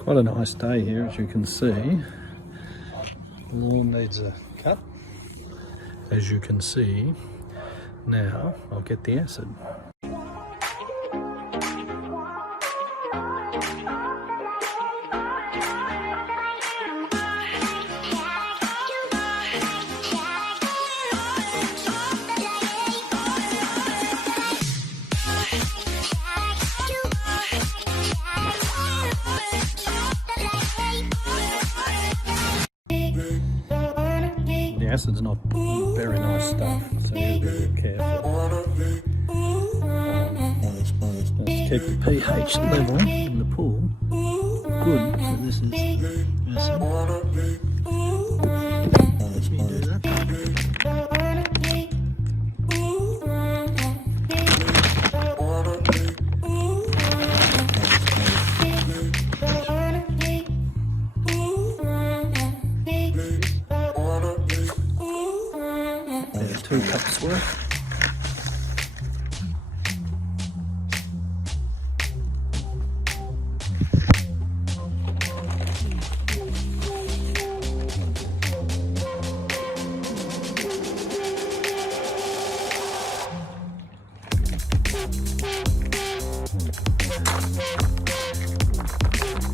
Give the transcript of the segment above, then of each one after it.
Quite a nice day here, as you can see. The lawn needs a cut, as you can see. Now I'll get the acid. The acid's not very nice stuff, so you have to be careful. Let's keep the pH level in the pool good, so this is acid. Let me do that. There's 2 cups worth.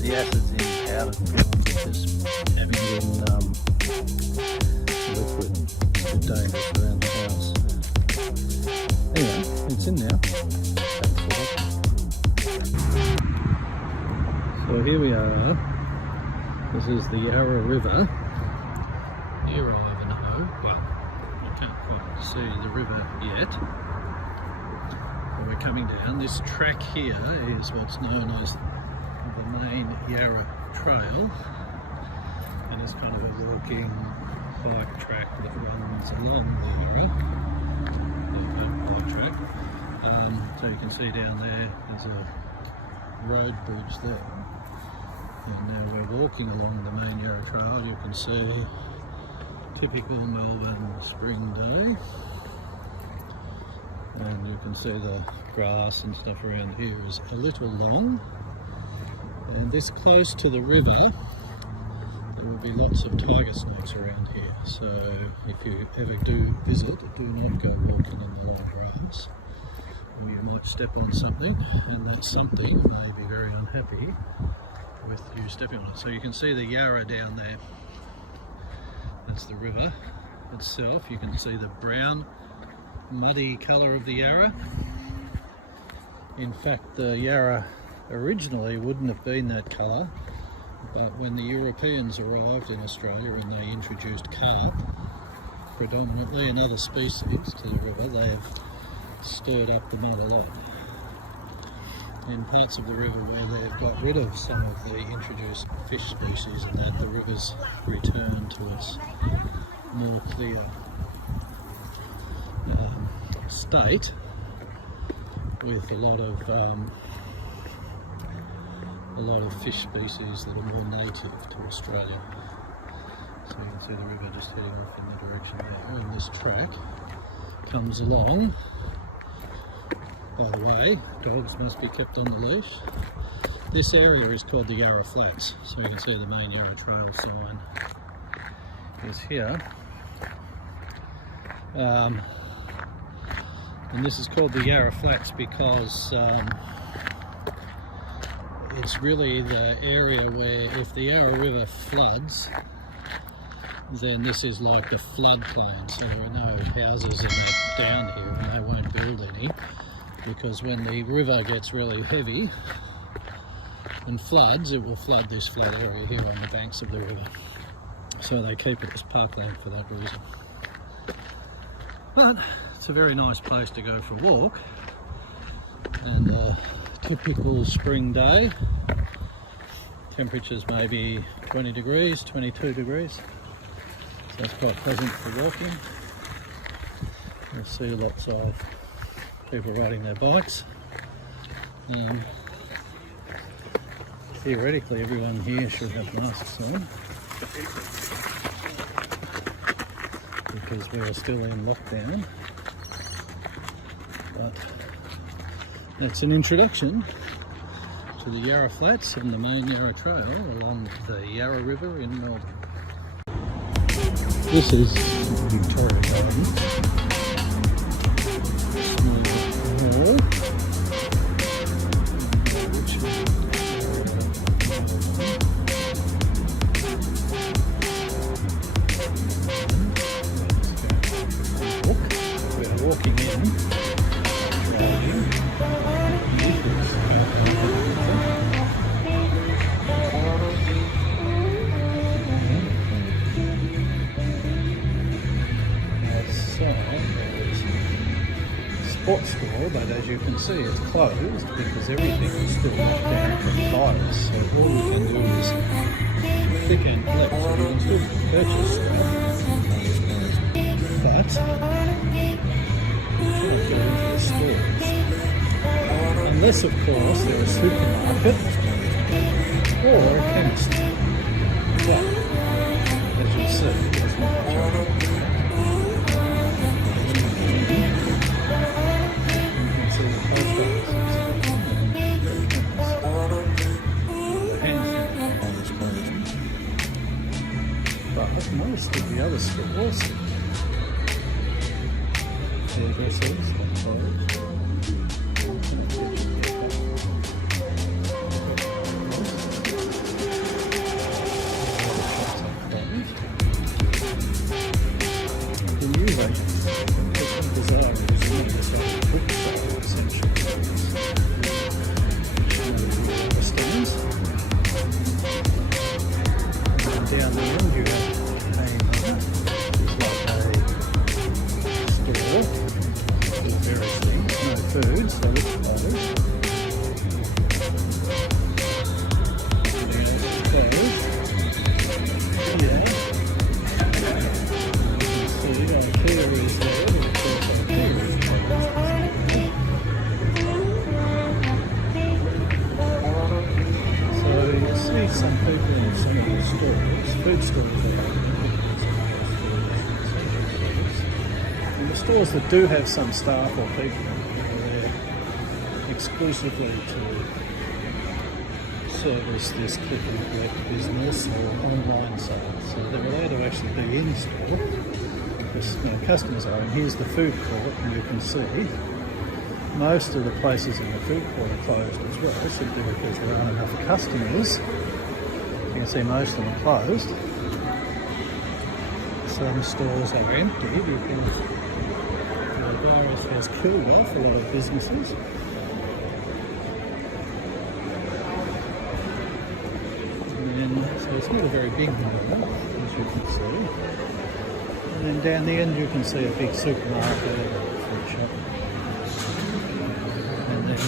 The acid's in powder form because having it in liquid is dangerous around the house. Anyway, it's in now. So here we are. This is the Yarra River. Near Ivanhoe. Well, I can't quite see the river yet. But we're coming down. This track here is what's known as the main Yarra Trail, and it's kind of a walking bike track that runs along the Yarra, the bike track. So you can see down there, there's a road bridge there, and now we're walking along the main Yarra Trail. You can see typical Melbourne spring day, and you can see the grass and stuff around here is a little long. And this close to the river, there will be lots of tiger snakes around here. So if you ever do visit, do not go walking in the long grass, or you might step on something, and that something may be very unhappy with you stepping on it. So you can see the Yarra down there. That's the river itself. You can see the brown, muddy colour of the Yarra. In fact, the Yarra originally wouldn't have been that colour, but when the Europeans arrived in Australia and they introduced carp, predominantly, and other species to the river, they have stirred up the mud a lot. In parts of the river where they've got rid of some of the introduced fish species and that, the rivers return to its more clear state with a lot of fish species that are more native to Australia. So you can see the river just heading off in the direction there, and this track comes along. By the way, dogs must be kept on the leash. This area is called the Yarra Flats, so you can see the main Yarra Trail sign is here. And this is called the Yarra Flats because it's really the area where if the Yarra River floods, then this is like the floodplain. So there are no houses in that down here, and they won't build any, because when the river gets really heavy and floods, it will flood this flat area here on the banks of the river. So they keep it as parkland for that reason. But it's a very nice place to go for a walk, and a typical spring day. Temperatures maybe 20 degrees, 22 degrees, so it's quite pleasant for walking. You'll see lots of people riding their bikes. Theoretically, everyone here should have masks on, because we're still in lockdown. But that's an introduction to to the Yarra Flats and the main Yarra Trail along the Yarra River in Melbourne. This is Victoria Gardens. We're walking in, driving. Sports store, but as you can see it's closed because everything is still locked down from the virus, so all we can do is click and collect. So you can still purchase stuff, but you can't go into the stores unless of course they're a supermarket or a chemist, but as you see there's not much of it. But most of the other stores, hairdressers, they're closed. The new agents, bizarre is it's like a bookstore essentially. Restaurants. And down the end you have various things, no food, so it's closed. Yeah. You can see Ikea is there, but of course Ikea is closed. So you see some people in some of the stores, food stores are open. The stores that do have some staff or people there exclusively to service this click and collect business or online sales. So they're allowed to actually be in store because customers are. And here's the food court, and you can see most of the places in the food court are closed as well, simply because there aren't enough customers. You can see most of them are closed. Some stores are empty. The virus has killed off a lot of businesses. And then, so it's not a very big number, as you can see. And then down the end you can see a big supermarket and a fruit shop. And then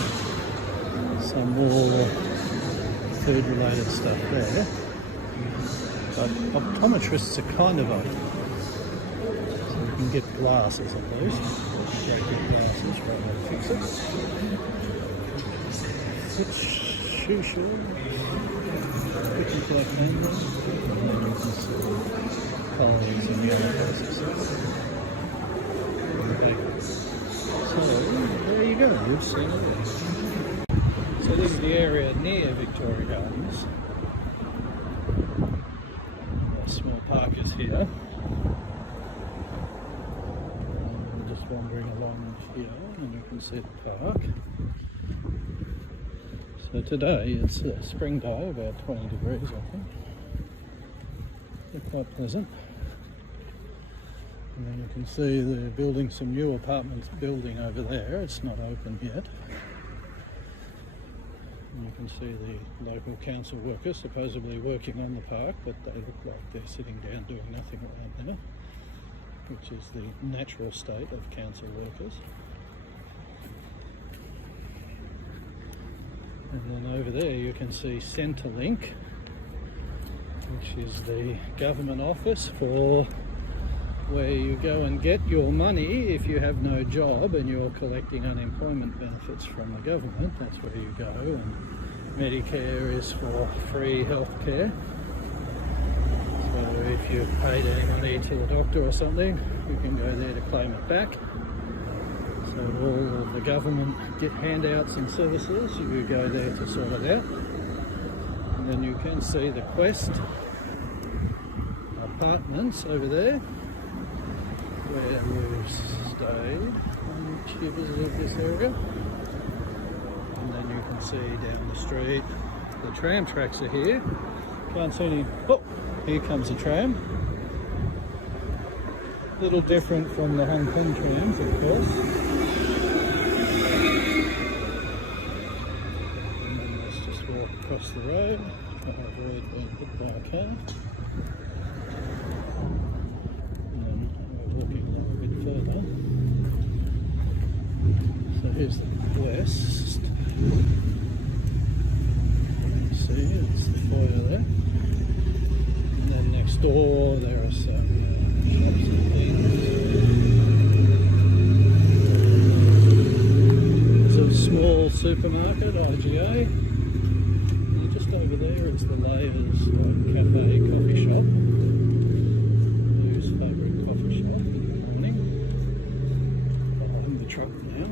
some more food related stuff there. But optometrists are kind of open. So you can get glasses at least. Glasses, right now to fix it. Which shoe, which is like handle, and then you can see colours and yellow glasses. So there you go, you've seen it. So this is the area near Victoria Gardens. A small park is here. Wandering along here, and you can see the park. So today it's springtime, about 20 degrees I think. They're quite pleasant. And then you can see they're building some new apartments building over there. It's not open yet. And you can see the local council workers supposedly working on the park, but they look like they're sitting down doing nothing around there, which is the natural state of council workers. And then over there you can see Centrelink, which is the government office for where you go and get your money if you have no job and you're collecting unemployment benefits from the government. That's where you go. And Medicare is for free healthcare. So if you've paid any money to the doctor or something, you can go there to claim it back. So all of the government get handouts and services. You go there to sort it out. And then you can see the Quest apartments over there, where we've stayed when she visited this area. And then you can see down the street, the tram tracks are here. Can't see any. Oh, here comes a tram. A little different from the Hong Kong trams, of course. And then let's just walk across the road. Try to avoid being hit by a car. And then we're walking along a bit further. So here's the Quest. You see, it's the foyer there. And then next door there are some shops and things. There's a small supermarket, IGA. And just over there is the Layers Cafe coffee shop. Lou's favourite coffee shop in the morning. Behind the truck now.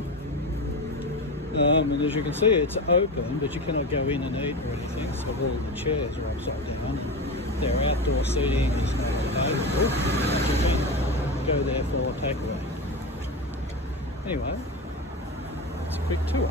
And as you can see, it's open, but you cannot go in and eat or anything, so all the chairs are upside down. Their outdoor seating is not available. You can go there for a takeaway. Anyway, it's a quick tour.